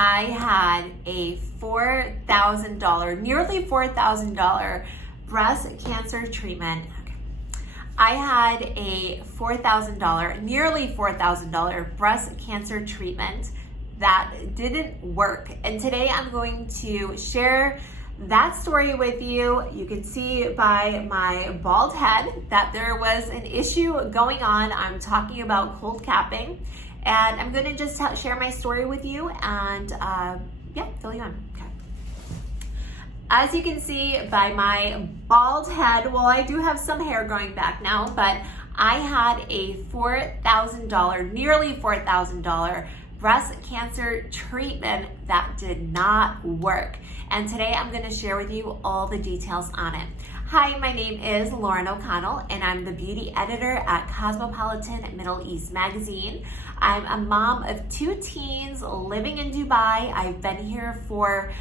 I had a nearly $4,000 breast cancer treatment. I had a nearly $4,000 breast cancer treatment that didn't work. And today I'm going to share that story with you. You can see by my bald head that there was an issue going on. I'm talking about cold capping, and I'm going to just share my story with you and fill you in. Okay. As you can see by my bald head, well, I do have some hair growing back now, but I had a nearly $4,000 breast cancer treatment that did not work. And today I'm going to share with you all the details on it. Hi, my name is Lauren O'Connell, and I'm the beauty editor at Cosmopolitan Middle East magazine. I'm a mom of 2 teens living in Dubai. I've been here for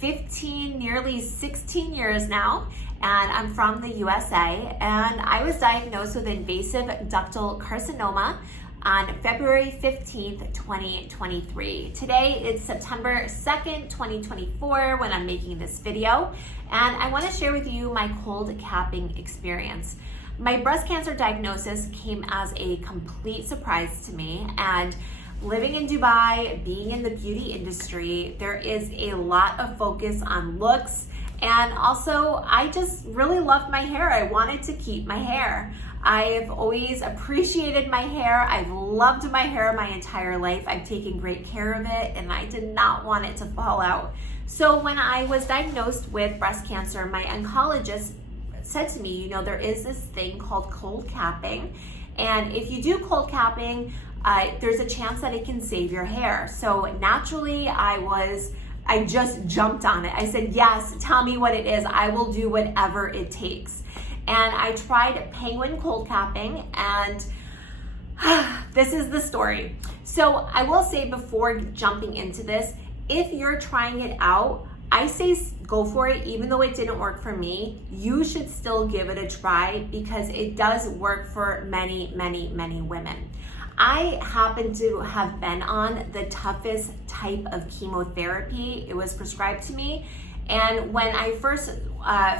15, nearly 16 years now, and I'm from the USA. And I was diagnosed with invasive ductal carcinoma on February 15th, 2023. Today is September 2nd, 2024 when I'm making this video, and I want to share with you my cold capping experience. My breast cancer diagnosis came as a complete surprise to me, and living in Dubai, being in the beauty industry, there is a lot of focus on looks, and also I just really loved my hair. I wanted to keep my hair. I've always appreciated my hair. I've loved my hair my entire life. I've taken great care of it, and I did not want it to fall out. So when I was diagnosed with breast cancer, my oncologist said to me, there is this thing called cold capping, and if you do cold capping, there's a chance that it can save your hair. So naturally, I just jumped on it. I said, yes, tell me what it is. I will do whatever it takes. And I tried Penguin cold capping, and this is the story. So I will say before jumping into this, if you're trying it out, I say go for it. Even though it didn't work for me, you should still give it a try because it does work for many, many, many women. I happen to have been on the toughest type of chemotherapy. It was prescribed to me. And when I first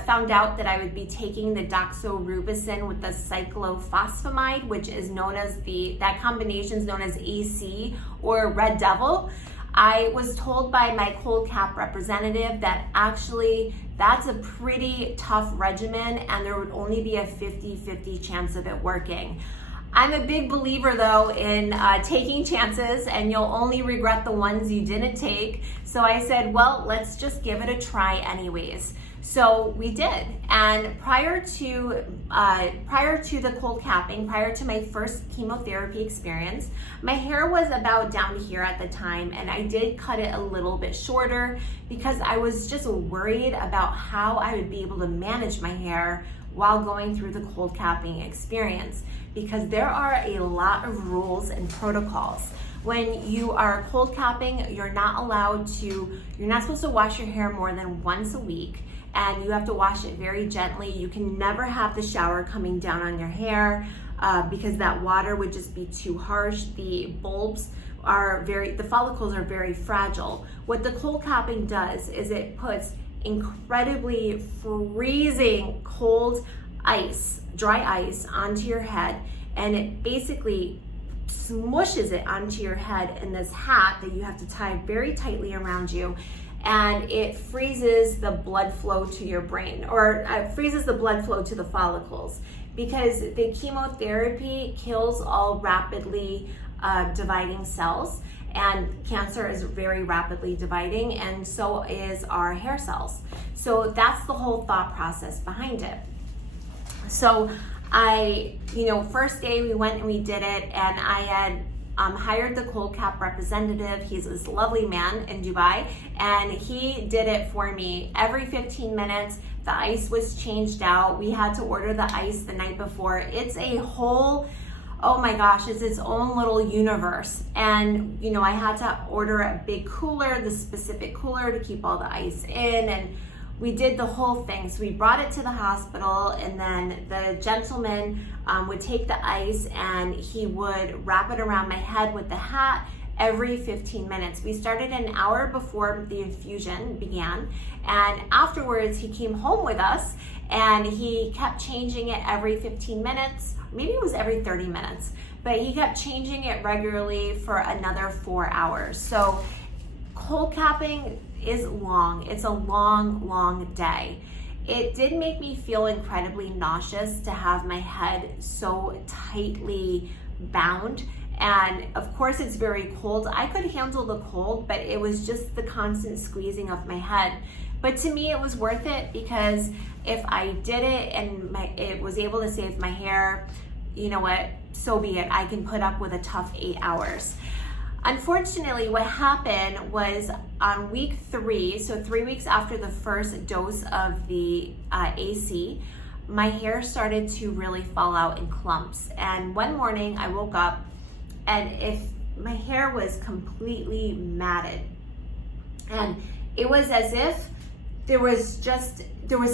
found out that I would be taking the doxorubicin with the cyclophosphamide, which is known as that combination is known as AC or Red Devil, I was told by my cold cap representative that actually that's a pretty tough regimen and there would only be a 50-50 chance of it working. I'm a big believer though in taking chances, and you'll only regret the ones you didn't take. So I said, well, let's just give it a try anyways. So we did. And prior to the cold capping, prior to my first chemotherapy experience, my hair was about down here at the time, and I did cut it a little bit shorter because I was just worried about how I would be able to manage my hair while going through the cold capping experience, because there are a lot of rules and protocols. When you are cold capping, you're not supposed to wash your hair more than once a week, and you have to wash it very gently. You can never have the shower coming down on your hair because that water would just be too harsh. The follicles are very fragile. What the cold capping does is it puts incredibly freezing cold ice, dry ice onto your head, and it basically smushes it onto your head in this hat that you have to tie very tightly around you, and it freezes the blood flow to your brain, or freezes the blood flow to the follicles, because the chemotherapy kills all rapidly dividing cells, and cancer is very rapidly dividing, and so is our hair cells. So that's the whole thought process behind it. So first day we went and we did it, and I had hired the cold cap representative. He's this lovely man in Dubai, and he did it for me. Every 15 minutes, the ice was changed out. We had to order the ice the night before. It's a whole, oh my gosh, it's its own little universe. And, I had to order a big cooler, the specific cooler to keep all the ice in, and we did the whole thing. So we brought it to the hospital, and then the gentleman would take the ice and he would wrap it around my head with the hat, every 15 minutes. We started an hour before the infusion began, and afterwards he came home with us and he kept changing it every 15 minutes. Maybe it was every 30 minutes, but he kept changing it regularly for another 4 hours. So cold capping is long. It's a long, long day. It did make me feel incredibly nauseous to have my head so tightly bound. And of course it's very cold. I could handle the cold, but it was just the constant squeezing of my head. But to me, it was worth it, because if I did it and it was able to save my hair, you know what, so be it. I can put up with a tough 8 hours. Unfortunately, what happened was on week 3, so 3 weeks after the first dose of the AC, my hair started to really fall out in clumps. And one morning I woke up and my hair was completely matted. And it was as if there was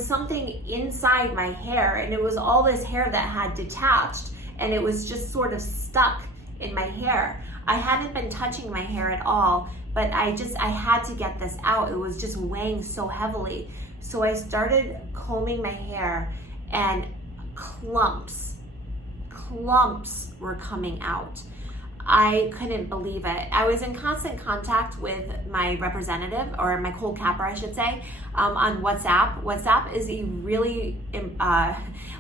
something inside my hair, and it was all this hair that had detached, and it was just sort of stuck in my hair. I hadn't been touching my hair at all, but I had to get this out. It was just weighing so heavily. So I started combing my hair, and clumps were coming out. I couldn't believe it. I was in constant contact with my representative, or my cold capper, I should say, on WhatsApp. WhatsApp is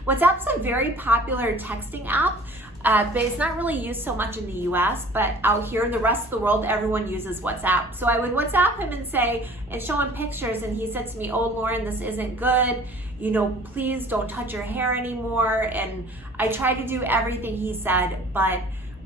WhatsApp's a very popular texting app, but it's not really used so much in the US, but out here in the rest of the world, everyone uses WhatsApp. So I would WhatsApp him and show him pictures, and he said to me, "Oh, Lauren, this isn't good. You know, please don't touch your hair anymore." And I tried to do everything he said, but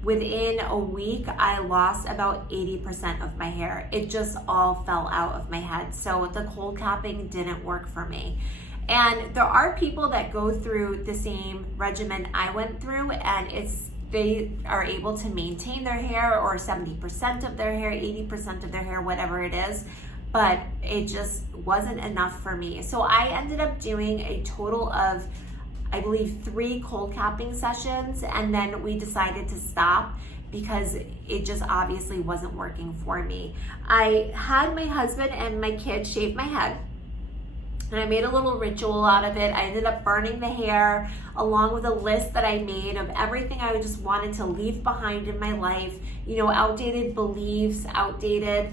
within a week, I lost about 80% of my hair. It just all fell out of my head. So the cold capping didn't work for me. And there are people that go through the same regimen I went through, and they are able to maintain their hair, or 70% of their hair, 80% of their hair, whatever it is, but it just wasn't enough for me. So I ended up doing a total of, I believe, 3 cold capping sessions, and then we decided to stop because it just obviously wasn't working for me. I had my husband and my kids shave my head, and I made a little ritual out of it. I ended up burning the hair along with a list that I made of everything I just wanted to leave behind in my life. You know, outdated beliefs, outdated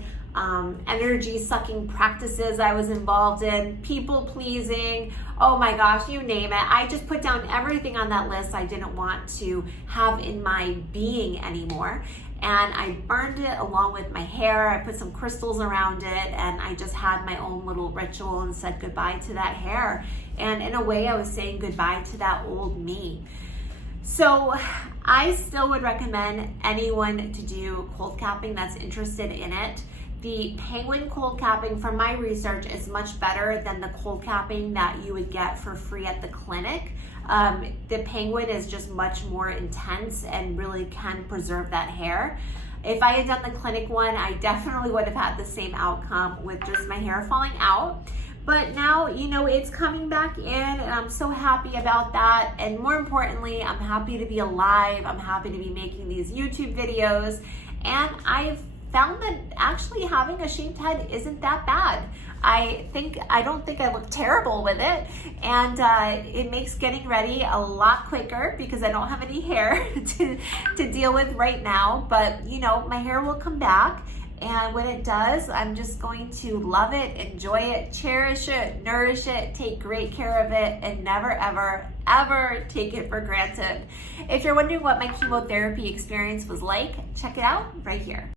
energy sucking practices I was involved in, people pleasing, oh my gosh, you name it. I just put down everything on that list I didn't want to have in my being anymore. And I burned it along with my hair. I put some crystals around it, and I just had my own little ritual and said goodbye to that hair. And in a way, I was saying goodbye to that old me. So I still would recommend anyone to do cold capping that's interested in it. The Penguin cold capping, from my research, is much better than the cold capping that you would get for free at the clinic. The Penguin is just much more intense and really can preserve that hair. If I had done the clinic one, I definitely would have had the same outcome with just my hair falling out. But now, you know, it's coming back in, and I'm so happy about that. And more importantly, I'm happy to be alive. I'm happy to be making these YouTube videos. And I've found that actually having a shaved head isn't that bad. I don't think I look terrible with it, and it makes getting ready a lot quicker because I don't have any hair to deal with right now. But you know, my hair will come back, and when it does, I'm just going to love it, enjoy it, cherish it, nourish it, take great care of it, and never ever take it for granted. If you're wondering what my chemotherapy experience was like, check it out right here.